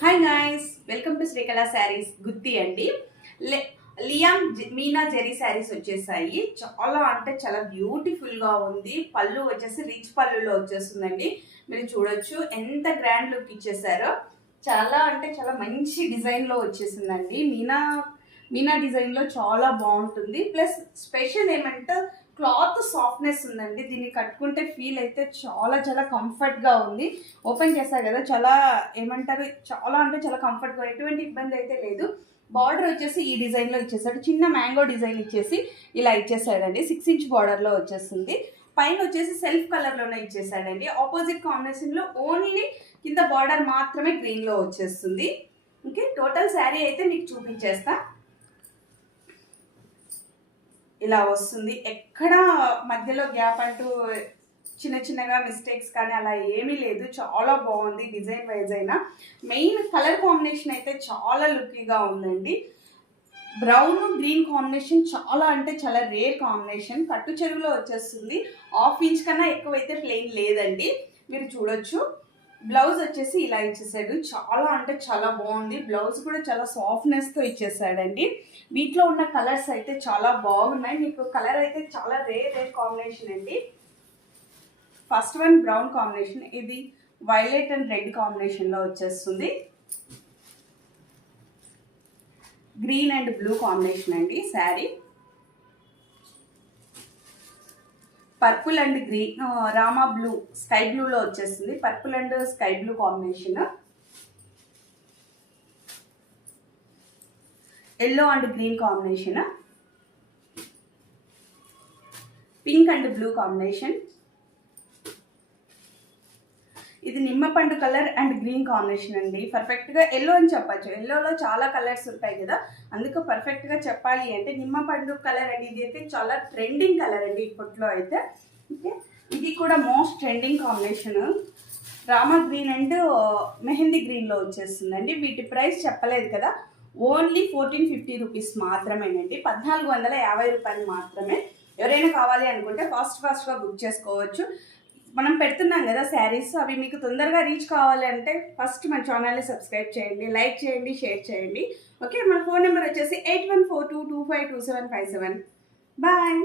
Hi guys, welcome to Srikala Sarees. Gutti అండి. లియామ్ మీనా జెరీ శారీస్ వచ్చేసాయి. చాలా అంటే చాలా బ్యూటిఫుల్గా ఉంది. పళ్ళు వచ్చేసి రిచ్ పళ్ళులో వచ్చేస్తుందండి. మీరు చూడొచ్చు ఎంత గ్రాండ్ లుక్ ఇచ్చేసారో. చాలా అంటే చాలా మంచి డిజైన్లో వచ్చేసిందండి. మీనా డిజైన్లో చాలా బాగుంటుంది. ప్లస్ స్పెషల్ ఏమంటే క్లాత్ సాఫ్ట్నెస్ ఉందండి. దీన్ని కట్టుకుంటే ఫీల్ అయితే చాలా చాలా కంఫర్ట్గా ఉంది. ఓపెన్ చేశారు కదా, చాలా ఏమంటారు, చాలా అంటే చాలా కంఫర్ట్గా, ఎటువంటి ఇబ్బంది అయితే లేదు. బార్డర్ వచ్చేసి ఈ డిజైన్లో ఇచ్చేసాడు. చిన్న మ్యాంగో డిజైన్ ఇచ్చేసి ఇలా ఇచ్చేసాడండి. 6 ఇంచ్ బార్డర్లో వచ్చేస్తుంది. పైన వచ్చేసి సెల్ఫ్ కలర్లోనే ఇచ్చేసాడండి. ఆపోజిట్ కాంబినేషన్లో ఓన్లీ కింద బార్డర్ మాత్రమే గ్రీన్లో వచ్చేస్తుంది. ఓకే, టోటల్ శారీ అయితే మీకు చూపించేస్తా. ఇలా వస్తుంది. ఎక్కడ మధ్యలో గ్యాప్ అంటూ చిన్న చిన్నగా మిస్టేక్స్ కానీ అలా ఏమీ లేదు. చాలా బాగుంది డిజైన్ వైజ్ అయినా. మెయిన్ కలర్ కాంబినేషన్ అయితే చాలా లుక్కీగా ఉందండి. బ్రౌన్ గ్రీన్ కాంబినేషన్ చాలా అంటే చాలా రేర్ కాంబినేషన్. కట్టు చెరువులో వచ్చేస్తుంది. 1/2 ఇంచ్ కన్నా ఎక్కువైతే ప్లెయిన్ లేదండి. మీరు చూడొచ్చు. బ్లౌజ్ వచ్చేసి ఇలా ఇచ్చేసాడు. చాలా అంటే చాలా బాగుంది. బ్లౌజ్ కూడా చాలా సాఫ్ట్నెస్తో ఇచ్చేసాడండి. వీటిలో ఉన్న కలర్స్ అయితే చాలా బాగున్నాయి. మీకు కలర్ అయితే చాలా రేర్ కాంబినేషన్ అండి. ఫస్ట్ వన్ బ్రౌన్ కాంబినేషన్, ఇది వైలెట్ అండ్ రెడ్ కాంబినేషన్లో వచ్చేస్తుంది. గ్రీన్ అండ్ బ్లూ కాంబినేషన్ అండి sari. Purple and green, Rama blue, sky బ్లూలో వచ్చేస్తుంది. Purple and sky blue combination. Yellow and green combination. Pink and blue combination. ఇది నిమ్మపండు colour and green combination అండి. పర్ఫెక్ట్గా ఎల్లో అని చెప్పచ్చు. ఎల్లోలో చాలా కలర్స్ ఉంటాయి కదా, అందుకు పర్ఫెక్ట్గా చెప్పాలి అంటే నిమ్మపండు కలర్ అండి. ఇది అయితే చాలా ట్రెండింగ్ కలర్ అండి ఇప్పట్లో అయితే. ఓకే, ఇది కూడా most trending combination. Rama green and mehndi గ్రీన్లో వచ్చేస్తుందండి. వీటి ప్రైస్ చెప్పలేదు కదా, ఓన్లీ 1450 రూపీస్ మాత్రమేనండి. 1450 రూపాయలు మాత్రమే. ఎవరైనా కావాలి అనుకుంటే ఫాస్ట్గా బుక్ చేసుకోవచ్చు. మనం పెడుతున్నాం కదా శారీస్, అవి మీకు తొందరగా రీచ్ కావాలి అంటే ఫస్ట్ మన ఛానల్ని సబ్స్క్రైబ్ చేయండి, లైక్ చేయండి, షేర్ చేయండి. ఓకే, మన ఫోన్ నెంబర్ వచ్చేసి 8142252757. బాయ్.